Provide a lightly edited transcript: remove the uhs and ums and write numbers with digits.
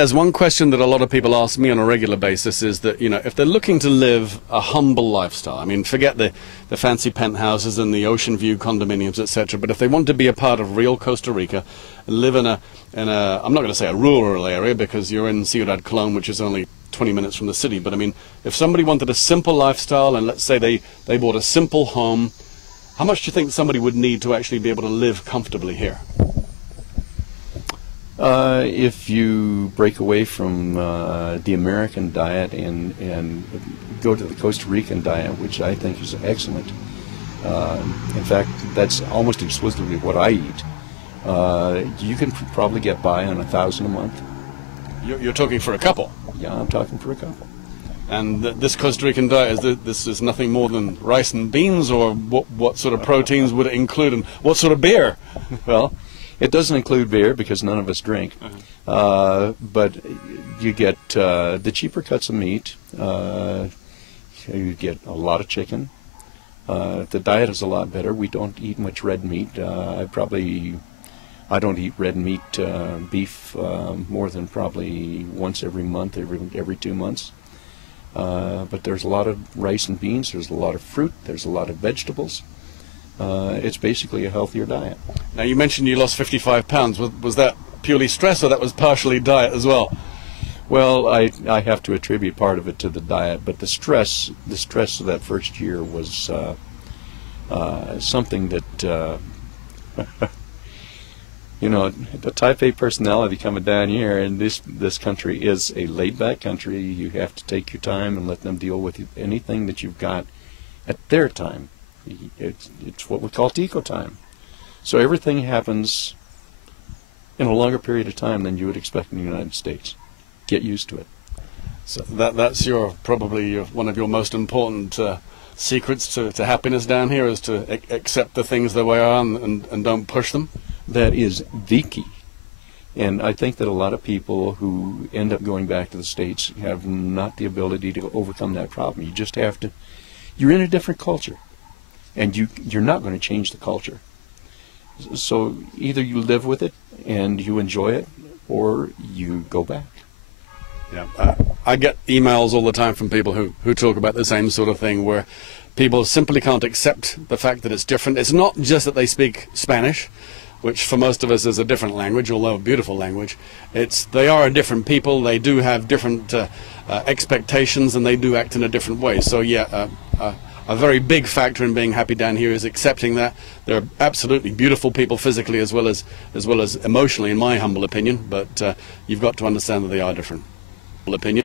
There's one question that a lot of people ask me on a regular basis is that, if they're looking to live a humble lifestyle, I mean, forget the fancy penthouses and the ocean view condominiums, etc., but if they want to be a part of real Costa Rica and live in a I'm not going to say a rural area because you're in Ciudad Colón, which is only 20 minutes from the city, but I mean, if somebody wanted a simple lifestyle and let's say they bought a simple home, how much do you think somebody would need to actually be able to live comfortably here? If you break away from the American diet and go to the Costa Rican diet, which I think is excellent. In fact, that's almost exclusively what I eat. You can probably get by on $1,000 a month. You're talking for a couple? Yeah, I'm talking for a couple. And this Costa Rican diet, this is nothing more than rice and beans, or what sort of proteins would it include, and what sort of beer? Well, it doesn't include beer because none of us drink, but you get the cheaper cuts of meat. You get a lot of chicken. The diet is a lot better. We don't eat much red meat. I don't eat red meat, beef, more than probably once every month, every 2 months. But there's a lot of rice and beans. There's a lot of fruit. There's a lot of vegetables. It's basically a healthier diet. Now, you mentioned you lost 55 pounds. Was that purely stress, or that was partially diet as well? Well, I have to attribute part of it to the diet, but the stress of that first year was something that, the type A personality coming down here, and this country is a laid-back country. You have to take your time and let them deal with anything that you've got at their time. It's what we call Tico time. So everything happens in a longer period of time than you would expect in the United States. Get used to it. So that's probably one of your most important secrets to happiness down here, is to accept the things the way they are and don't push them? That is the key. And I think that a lot of people who end up going back to the States have not the ability to overcome that problem. You just have to. You're in a different culture. And you're not going to change the culture. So either you live with it and you enjoy it, or you go back. Yeah, I get emails all the time from people who talk about the same sort of thing, where people simply can't accept the fact that it's different. It's not just that they speak Spanish, which for most of us is a different language, although a beautiful language. They are a different people. They do have different expectations, and they do act in a different way. So yeah. A very big factor in being happy down here is accepting that. They're absolutely beautiful people physically as well as emotionally, in my humble opinion, but you've got to understand that they are different. Opinion.